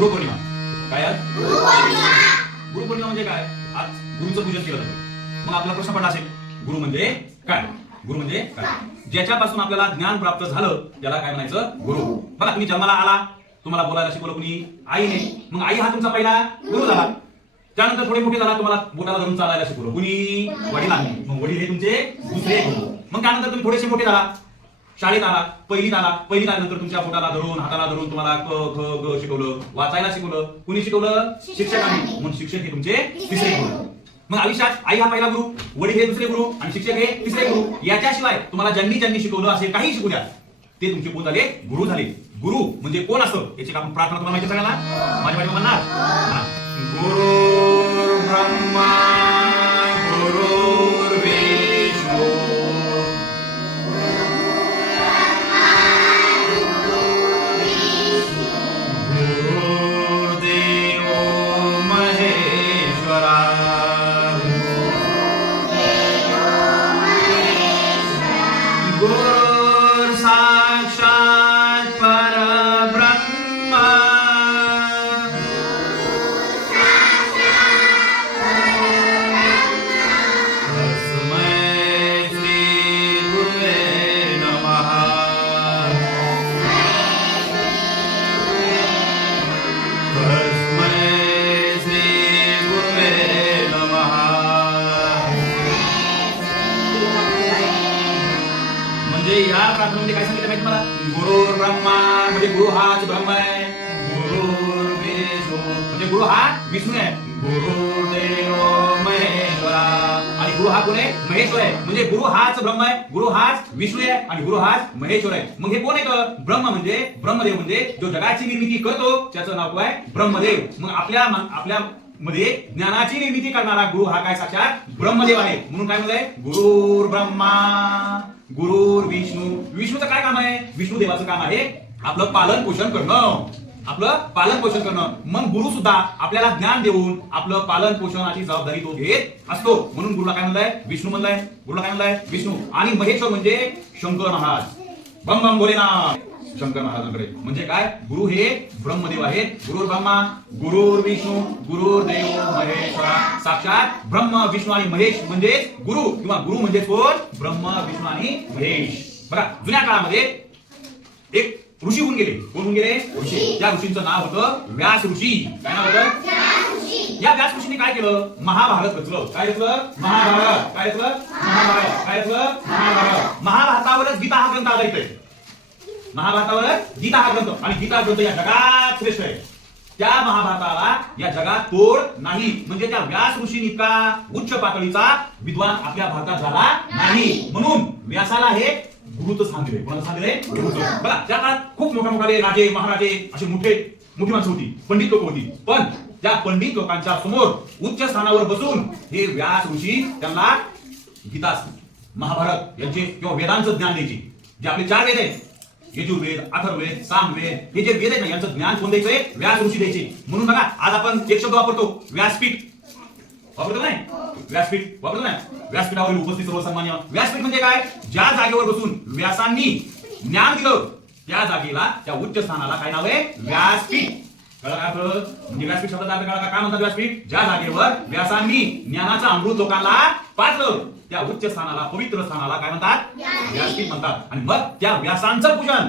गुरुपौर्णिमा. काय आज? गुरुपौर्णिमा. म्हणजे काय? आज गुरुचं पूजन केलं जातं. मग आपला प्रश्न पडला असेल गुरु म्हणजे काय? गुरु म्हणजे काय? ज्याच्यापासून आपल्याला ज्ञान प्राप्त झालं त्याला काय म्हणायचं? गुरु. बघा तुम्ही जन्माला आला तुम्हाला बोलायला शिकवलं कुणी? आईने मग आई हा तुमचा पहिला गुरु झाला. त्यानंतर थोडे मोठे झाला तुम्हाला बोटाला धरून चालायला शिकवलं. कुणी? वडिलांनी. मग वडील हे तुमचे दुसरे गुरु. मग त्यानंतर तुम्ही थोडेसे मोठे झाला. शाळेत आला पहिलीत आला पहिलीत आल्यानंतर तुमच्या पोटाला धरून हाताला धरून तुम्हाला क ख ग शिकवलं वाचायला शिकवलं. कुणी शिकवलं? शिक्षकांनी म्हणून शिक्षक हे तुमचे तिसरे गुरु. मग आयुष्यात आई हा पहिला गुरु वडील हे दुसरे गुरु आणि शिक्षक हे तिसरे गुरु. याच्याशिवाय तुम्हाला ज्यांनी ज्यांनी शिकवलं असेल काही शिकू द्या. ते तुमचे कोण झाले गुरु झाले. गुरु म्हणजे कोण असतं? याची आपण प्रार्थना तुम्हाला माहिती सांगायला? सगळ्यांना माझ्या म्हणणार? गुरु ब्रह्मा साक्षात् गुरु ब्रह्मा म्हणजे गुरु हाच ब्रह्म आहे. गुरु विष्णू म्हणजे गुरु हा विष्णू आहे. गुरुदेव महेश्वरा. आणि गुरु हा कोण आहे? महेश्वर आहे. म्हणजे गुरु हाच ब्रह्म आहे गुरु हाच विष्णू आहे आणि गुरु हाच महेश्वर आहे. मग हे कोण आहे ब्रह्म म्हणजे ब्रह्मदेव म्हणजे जो जगाची निर्मिती करतो त्याचं नाव काय? ब्रह्मदेव. मग आपल्या आपल्या मध्ये ज्ञानाची निर्मिती करणारा गुरु हा काय साक्षात ब्रह्मदेव आहे. म्हणून काय म्हणलंय? गुरु ब्रह्मा गुरुर विष्णू विष्णूचं काय काम आहे? विष्णू देवाचं काम आहे आपलं पालन पोषण करणं. आपलं पालन पोषण करणं. मग गुरु सुद्धा आपल्याला ज्ञान देऊन आपलं पालन पोषणाची जबाबदारी तो घेत असतो. म्हणून गुरुला काय म्हणलाय? विष्णू म्हणलाय. गुरुला काय म्हणलाय? विष्णू. आणि महेश्वर म्हणजे शंकर महाराज. बम बम भोलेनाथ शंकर महाराजांकडे. म्हणजे काय? गुरु हे ब्रह्मदेव आहेत. गुरुर ब्रह्मा गुरुर विष्णू गुरुर देव महेश्वरा. साक्षात ब्रह्म विष्णू आणि महेश म्हणजे गुरु किंवा गुरु म्हणजे कोण? ब्रह्म विष्णू आणि महेश. बघा जुन्या काळामध्ये एक ऋषी होऊन गेले. कोण होऊन गेले? ऋषी. त्या ऋषींचं नाव होतं व्यास ऋषी. काय नाव होतं? या व्यास ऋषीने काय केलं? महाभारत रचलं. काय रचलं? महाभारत. काय रचलं? महाभारत. काय रचलं? महाभारत. महाभारतावरच गीता हा ग्रंथ आधारित आहे. महाभारतावर गीता हा ग्रंथ. आणि गीता ग्रंथ या जगात श्रेष्ठ आहे. त्या महाभारताला या जगात तोड नाही? म्हणजे त्या व्यास ऋषी इतका उच्च पातळीचा विद्वान आपल्या भारतात झाला नाही. म्हणून व्यासाला हे गुरुत्व सांगितले कोणाला सांगितले बघा त्या काळात खूप मोठ्या मोठ्या राजे महाराजे असे मोठे मोठी माणसं होती. पंडित लोक होती. पण त्या पंडित लोकांच्या समोर उच्च स्थानावर बसून हे व्यास ऋषी त्यांना गीता महाभारत यांचे किंवा वेदांचं ज्ञान द्यायचे. जे आपले चार वेद आहेत. यजुर्वेद अथर्वेद सामवेद हे जे वेद आहेत ना यांचं ज्ञान कोण द्यायचंय व्यास ऋषी द्यायचे. म्हणून बघा आज आपण एक शब्द वापरतो व्यासपीठ. वापरतो नाही? व्यासपीठ. वापरतो नाही? व्यासपीठावरील उपस्थित सर्वसामान्य. व्यासपीठ म्हणजे काय? ज्या जागेवर बसून व्यासांनी ज्ञान दिलं त्या जागेला त्या उच्च स्थानाला काय नाव आहे? व्यासपीठ. म्हणजे व्यासपीठ शब्दाचा अर्थ कळा काय म्हणतात व्यासपीठ ज्या जागेवर व्यासांनी ज्ञानाचा अमृत लोकांना पाजलं त्या उच्च स्थानाला पवित्र स्थानाला काय म्हणतात? व्यासपीठ म्हणतात. आणि मग त्या व्यासांचं पूजन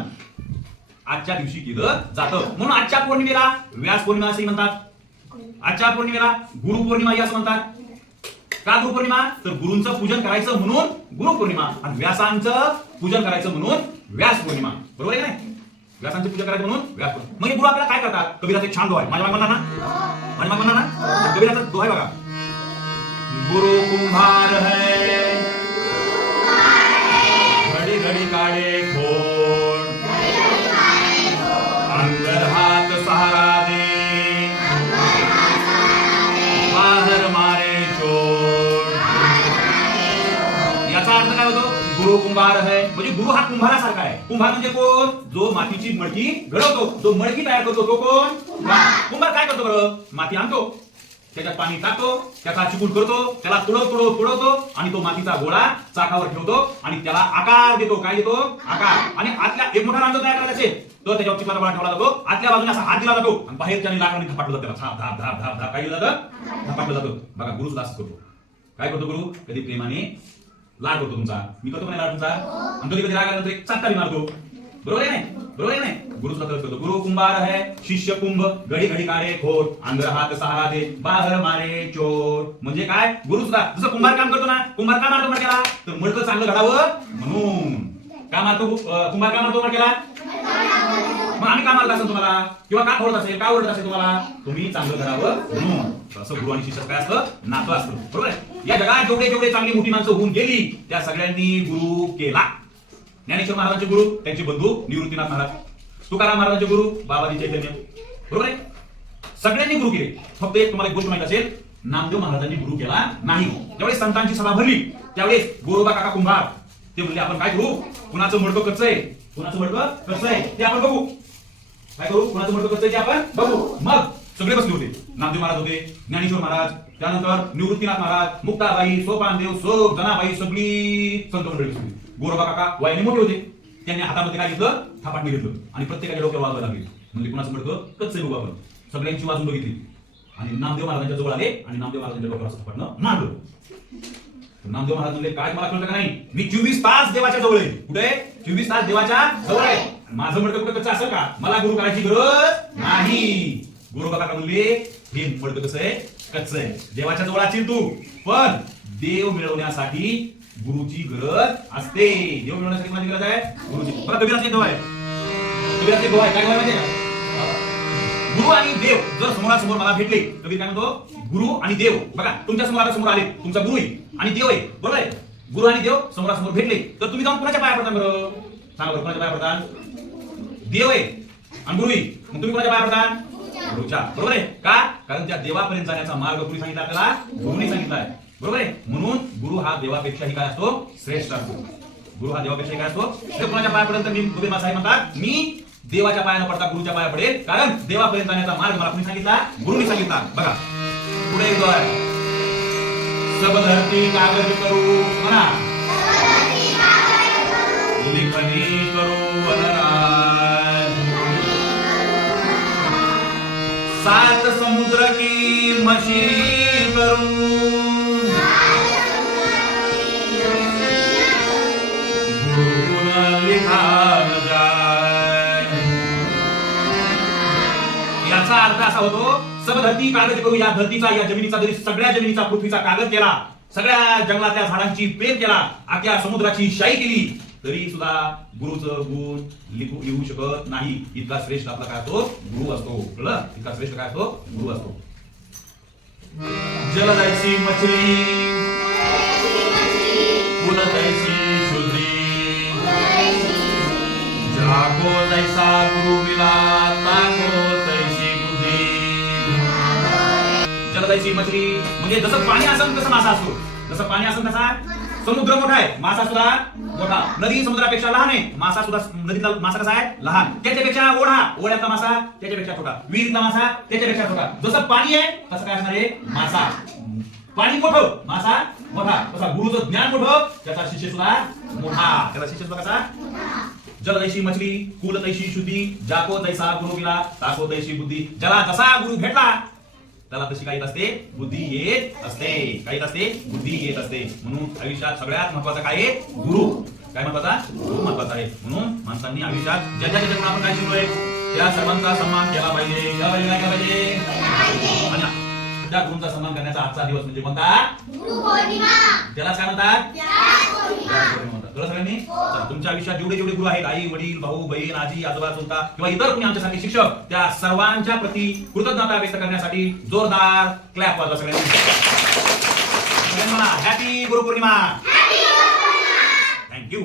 आजच्या दिवशी केलं जातं. म्हणून आजच्या पौर्णिमेला व्यास पौर्णिमा असे म्हणतात. आजच्या पौर्णिमेला गुरु पौर्णिमा असं म्हणतात. का गुरु पौर्णिमा? तर गुरुंचं पूजन करायचं म्हणून गुरु पौर्णिमा. आणि व्यासांचं पूजन करायचं म्हणून व्यास पौर्णिमा. बरोबर आहे का नाही? व्यासांची पूजा करायची म्हणून व्यास मग हे गुरु आपल्याला काय करतात? कबीराचा एक छान दोहा आहे माझ्या मागे म्हणणार ना? माझ्या मागे म्हणणार ना? कबीराचा दोहा आहे बघा. गुरु कुंभार है. घडी घडी काढे खोड अंदर हात सहारा दे. बाहेर मारे चोर. याचा अर्थ काय होतो? गुरु कुंभार है. म्हणजे गुरु हा कुंभारासारखा आहे. कुंभार म्हणजे कोण? जो मातीची मडकी घडवतो जो मडकी तयार करतो तो कोण? कुंभार. काय करतो बरं? माती आणतो त्याच्यात पाणी टाकतो त्याचा चिकून करतो त्याला तुडव तुडव तुडवतो आणि तो मातीचा गोळा चाकावर ठेवतो आणि त्याला आकार देतो. काय देतो? आकार. आणि आतल्या एक मोठा रांजो तयार करायचा तर त्याच्यावर चिकलाचा गोळा ठेवला जातो. आतल्या बाजूने असा हात दिला जातो आणि बाहेरच्या लाकडाने धपाटलं जातं त्याला. धाप धाप धाप धाप धाप काय जातं? धपाटलं जातं. बघा गुरु सुद्धा असंच करतो. काय करतो गुरु? कधी प्रेमाने लाड करतो तुमचा. मी करतो नाही लाड तुमचा. आणि कधी कधी राग आला तर एक चाटका बी मारतो. बरोबर आहे बरोबर आहे गुरु सुद्धा करतो. गुरु कुंभार है शिष्य कुंभ घडी घडी काढे खोर अंदर हात सहारा दे बाहर मारे चोर. म्हणजे काय? गुरु सुद्धा. जसं कुंभार काम करतो ना कुंभार का मारतो मडक्याला? तर मडकं चांगलं घडावं म्हणून. का मारतो कुंभार का मारतो मडक्याला? मग आम्ही का मारत असेल तुम्हाला? किंवा का खोडत असेल? का ओरडत असेल तुम्हाला? तुम्ही चांगलं करावं म्हणून. असं गुरु आणि शिष्य काय असतं? नातं असतं. बरोबर? या जगात जेवढे जेवढे चांगली मोठी माणसं होऊन गेली त्या सगळ्यांनी गुरु केला. ज्ञानेश्वर महाराजांचे गुरु त्यांचे बंधू निवृत्तीनाथ महाराज. तुकाराम महाराजांचे गुरु बाबाजी चैतन्य. बरोबर आहे? सगळ्यांनी गुरु केले. फक्त एक तुम्हाला एक गोष्ट माहीत असेल नामदेव महाराजांनी गुरु केला नाही. ज्यावेळेस संतांची सभा भरली त्यावेळेस गोरोबा काका कुंभार ते म्हणले आपण काय करू? कुणाचं मडकं कच्चं आहे? कुणाचं मडकं कच्चं आहे? ते आपण बघू. काय करू? कुणाचं मडकं कच्चं आहे ते आपण बघू. मग सगळे बसले होते. नामदेव महाराज होते ज्ञानेश्वर महाराज त्यानंतर निवृत्तीनाथ महाराज मुक्ताबाई सोपानदेव सोप जनाबाई सगळी संत मंडळी बसली गोरोबा काका वयाने मोठे होते. त्यांनी हातामध्ये काय घेतलं? थापाट घेतलं आणि प्रत्येकाच्या डोक्यावर वाजवा लागली. म्हणजे कुणाचं म्हटलं कच्च आहे आपण. सगळ्यांची वाजून बघितली. आणि नामदेव महाराजांच्या जवळ आले आणि नामदेव महाराजांच्या डोक्यावर थापाटणं मारलं नामदेव महाराज म्हणले काय मला कळलं का नाही? मी चोवीस तास देवाच्या जवळ आहे. कुठे? चोवीस तास देवाच्या जवळ आहे. माझं म्हटलं कुठं कच्चं असेल का? मला गुरु करायची गरज नाही. गुरु काका म्हणले हे म्हटलं कसं आहे? कच्चं आहे. देवाच्या जवळ असेल तू. पण देव मिळवण्यासाठी गुरुची गरज असते. देव मिळवण्यासाठी माझी गरज आहे? गुरुची. बघा कबीराचे देव आहे कबीराचे देव आहे काय काय माहिती आहे? गुरु आणि देव जर समोरासमोर मला भेटले कबीर काय म्हणतो? गुरु आणि देव. बघा तुमच्यासमोर आता समोर आले. तुमचा गुरु आहे आणि देव आहे बरोबर आहे? गुरु आणि देव समोरासमोर भेटले तर तुम्ही जाऊन कुणाच्या पाया पडता बरं? सांगा बरं कुणाच्या पाया पडता? देव आहे आणि गुरु आहे मग तुम्ही कुणाच्या पाया पडता? गुरुच्या. बरोबर आहे? का? कारण त्या देवापर्यंत जाण्याचा मार्ग कुणी सांगितला आपल्याला? गुरुने सांगितला आहे. बरोबर आहे? हा देवापेक्षाही काय असतो? श्रेष्ठ असतो. गुरु हा देवापेक्षा काय असतो? ते कुणाच्या पायापर्यंत मी गुरुदेव साहेब म्हणतात मी देवाच्या पायानं पडता गुरुच्या पाया पडेल. कारण देवापर्यंत जाण्याचा मार्ग मला कुणी सांगितला? गुरुनी सांगितला. बघा. पुढे येतो आहे सब धरती कागद करू. म्हणा लिखनी करू सात समुद्र की मछली याचा अर्थ असा होतो सब धरती कागद करू या धरतीचा या जमिनीचा जरी सगळ्या जमिनीचा पृथ्वीचा कागद केला सगळ्या जंगलातल्या झाडांची पेर केला आख्या समुद्राची शाई केली तरी सुद्धा गुरुचं गुण लिहू लिहू शकत नाही. इतका श्रेष्ठ आपला काय असतो? गुरु असतो. कळलं? इतका श्रेष्ठ काय असतो? गुरु असतो. जलदायची मछली. जाको तैसा गुरु मिला ताको तैसी बुद्धी जलदायची मछली. म्हणजे जसं पाणी असेल तसं मासा असतो. जसं पाणी असेल तसा समुद्र मोठा आहे. मासा सुद्धा मोठा. नदी समुद्रापेक्षा लहान आहे. मासा सुद्धा नदीतला मासा कसा आहे? लहान. त्याच्यापेक्षा ओढा. ओढ्यातला मासा त्याच्यापेक्षा छोटा. विहिरीतला मासा त्याच्यापेक्षा छोटा. जसं पाणी आहे तसं काय असणार आहे? मासा. पाणी मोठं. मासा मोठा. तसा गुरुचं ज्ञान मोठं. त्याचा शिष्य सुद्धा मोठा. त्याचा शिष्य सुद्धा कसा? जलदैशी मछली कुल तैशी शुद्धी जाको तैसा गुरु गेला ताको तैशी बुद्धी। ज्याला जसा गुरु भेटला। त्याला तशी काही असते बुद्धी येत असते। काही असते बुद्धी येत असते. म्हणून आयुष्यात सगळ्यात महत्त्वाचा काय आहे? गुरु. काय महत्त्वाचा? गुरु महत्त्वाचा आहे. म्हणून माणसांनी आयुष्यात ज्या ज्या ज्याच्याकडून आपण काय शिकलोय त्या सर्वांचा सन्मान केला पाहिजे. केला पाहिजे काय केला पाहिजे. आणि त्या गुरूंचा सन्मान करण्याचा आजचा दिवस म्हणजे कोणता? त्यालाच काय म्हणतात? बरोबर सगळ्यांनी? तुमच्या आयुष्यात जेवढे जेवढे गुरु आहेत आई वडील भाऊ बहीण आजी आजोबा चुलता किंवा इतर कोणी आमच्यासाठी शिक्षक त्या सर्वांच्या प्रती कृतज्ञता व्यक्त करण्यासाठी जोरदार क्लॅप वाजवा सगळ्यांनी. सगळ्यांना हॅपी गुरुपौर्णिमा. थँक्यू